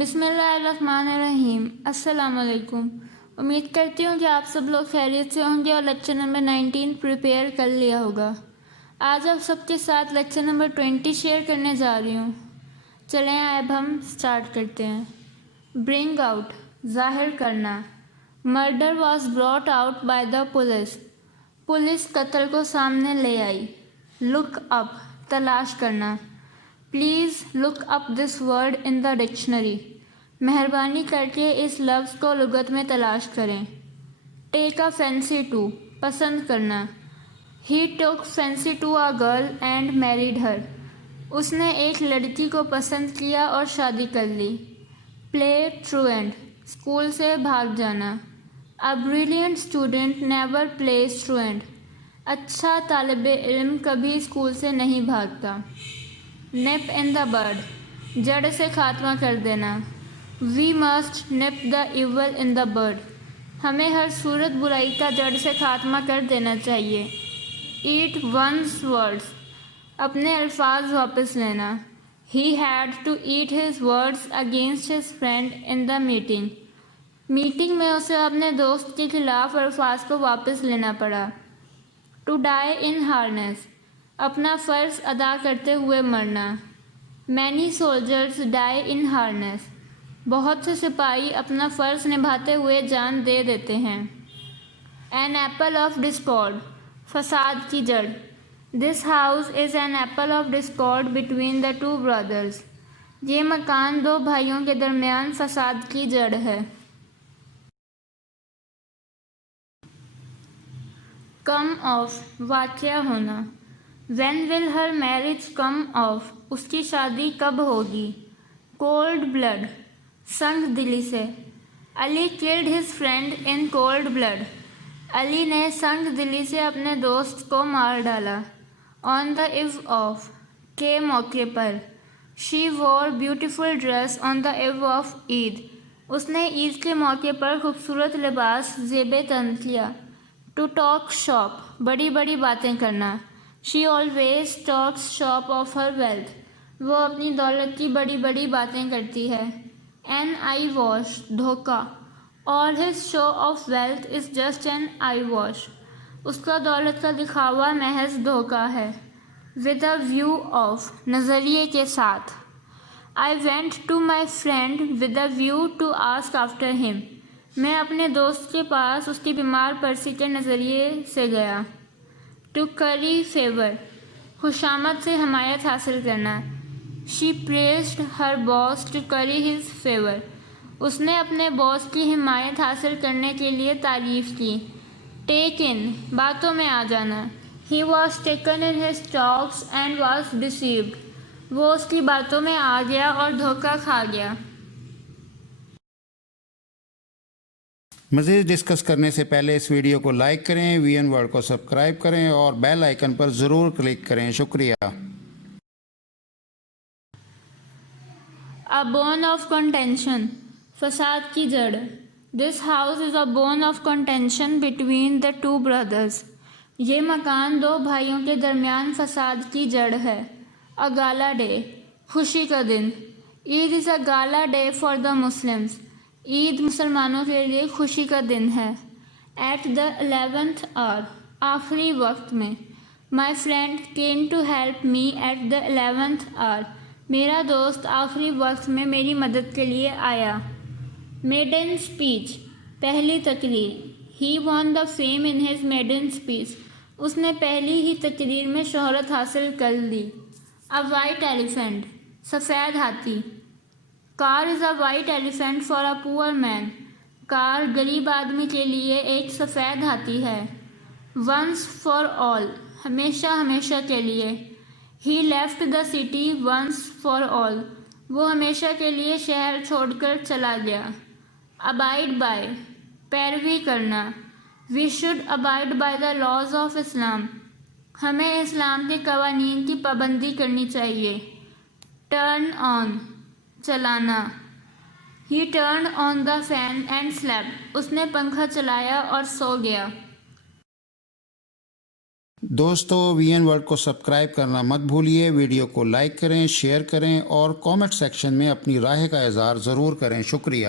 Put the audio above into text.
بسم اللہ الرحمن الرحیم۔ السلام علیکم۔ امید کرتی ہوں کہ آپ سب لوگ خیریت سے ہوں گے اور لیکچر نمبر 19 پریپیئر کر لیا ہوگا۔ آج آپ سب کے ساتھ لیکچر نمبر 20 شیئر کرنے جا رہی ہوں۔ چلیں اب ہم سٹارٹ کرتے ہیں۔ برنگ آؤٹ، ظاہر کرنا۔ Murder was brought out by the police, police قتل کو سامنے لے آئی۔ لک اپ، تلاش کرنا۔ Please look up this word in the dictionary, مہربانی کر کے اس لفظ کو لغت میں تلاش کریں۔ ٹیک اے فینسی ٹو، پسند کرنا۔ ہی took fancy to a girl and married her, اس نے ایک لڑکی کو پسند کیا اور شادی کر لی۔ پلے ٹروینٹ، اسکول سے بھاگ جانا۔ A brilliant student never plays truant, اچھا طالب علم کبھی اسکول سے نہیں بھاگتا۔ نپ ان دا برڈ، جڑ سے خاتمہ کر دینا۔ وی مسٹ نپ دا ایول ان دا برڈ، ہمیں ہر صورت برائی کا جڑ سے خاتمہ کر دینا چاہیے۔ ایٹ ونز ورڈز، اپنے الفاظ واپس لینا۔ He had to eat his words against his friend in the meeting, meeting میں اسے اپنے دوست کے خلاف الفاظ کو واپس لینا پڑا۔ ٹو ڈائی ان ہارنیس، اپنا فرض ادا کرتے ہوئے مرنا۔ مینی سولجرز ڈائی ان ہارنیس، بہت سے سپاہی اپنا فرض نبھاتے ہوئے جان دے دیتے ہیں۔ این ایپل آف ڈسکارڈ، فساد کی جڑ۔ This house is an apple of discard between the two brothers, یہ مکان دو بھائیوں کے درمیان فساد کی جڑ ہے۔ کم آف، واقع ہونا۔ When will her marriage come off, اس کی شادی کب ہوگی۔ کولڈ بلڈ، سنگ دلی سے۔ Ali killed his friend in cold blood, Ali نے سنگ دلی سے اپنے دوست کو مار ڈالا۔ آن دا ایو آف، کے موقع پر۔ شی وور بیوٹیفل ڈریس آن دا ایو آف عید، اس نے عید کے موقع پر خوبصورت لباس زیب تن کیا۔ ٹو ٹاک شاپ، بڑی بڑی باتیں کرنا۔ She always talks shop of her wealth, وہ اپنی دولت کی بڑی بڑی باتیں کرتی ہے۔ این آئی واش، دھوکہ۔ اور his show of wealth is just an eye wash, اس کا دولت کا دکھاوا محض دھوکہ ہے۔ ود اے ویو آف، نظریے کے ساتھ۔ I went to my friend with a view to ask after ہم، میں اپنے دوست کے پاس اس کی بیمار پرسی کے نظریے سے گیا۔ ٹو کری فیور، خوشامد سے حمایت حاصل کرنا۔ شی پریزڈ ہر باس ٹو کری ہز فیور، اس نے اپنے باس کی حمایت حاصل کرنے کے لیے تعریف کی۔ ٹیک ان، باتوں میں آ جانا۔ He was taken in his talks and was deceived, وہ اس کی باتوں میں آ گیا اور دھوکہ کھا گیا۔ مزید ڈسکس کرنے سے پہلے اس ویڈیو کو لائک کریں، وی این ورڈ کو سبسکرائب کریں اور بیل آئیکن پر ضرور کلک کریں۔ شکریہ۔ A bone of contention، فساد کی جڑ۔ This house is a bone of contention between the two brothers، یہ مکان دو بھائیوں کے درمیان فساد کی جڑ ہے۔ A gala day، خوشی کا دن۔ Eid is a gala day for the Muslims، عید مسلمانوں کے لیے خوشی کا دن ہے۔ At the 11th hour، آخری وقت میں۔ My friend came to help me at the 11th hour، میرا دوست آخری وقت میں میری مدد کے لیے آیا۔ Maiden speech، پہلی تقریر۔ He won the fame in his maiden speech، اس نے پہلی ہی تقریر میں شہرت حاصل کر لی۔ A white elephant، سفید ہاتھی۔ Car is a white elephant for a poor man، کار غریب آدمی کے لیے ایک سفید ہاتھی ہے۔ Once for all، ہمیشہ ہمیشہ کے لیے۔ He left the city once for all، وہ ہمیشہ کے لیے شہر چھوڑ کر چلا گیا۔ Abide by، پیروی کرنا۔ We should abide by the laws of Islam، ہمیں اسلام کے قوانین کی پابندی کرنی چاہیے۔ Turn on، چلانا۔ He turned on the fan and slept، اس نے پنکھا چلایا اور سو گیا۔ دوستو وی این ورلڈ کو سبسکرائب کرنا مت بھولیے، ویڈیو کو لائک کریں، شیئر کریں اور کامنٹ سیکشن میں اپنی رائے کا اظہار ضرور کریں۔ شکریہ۔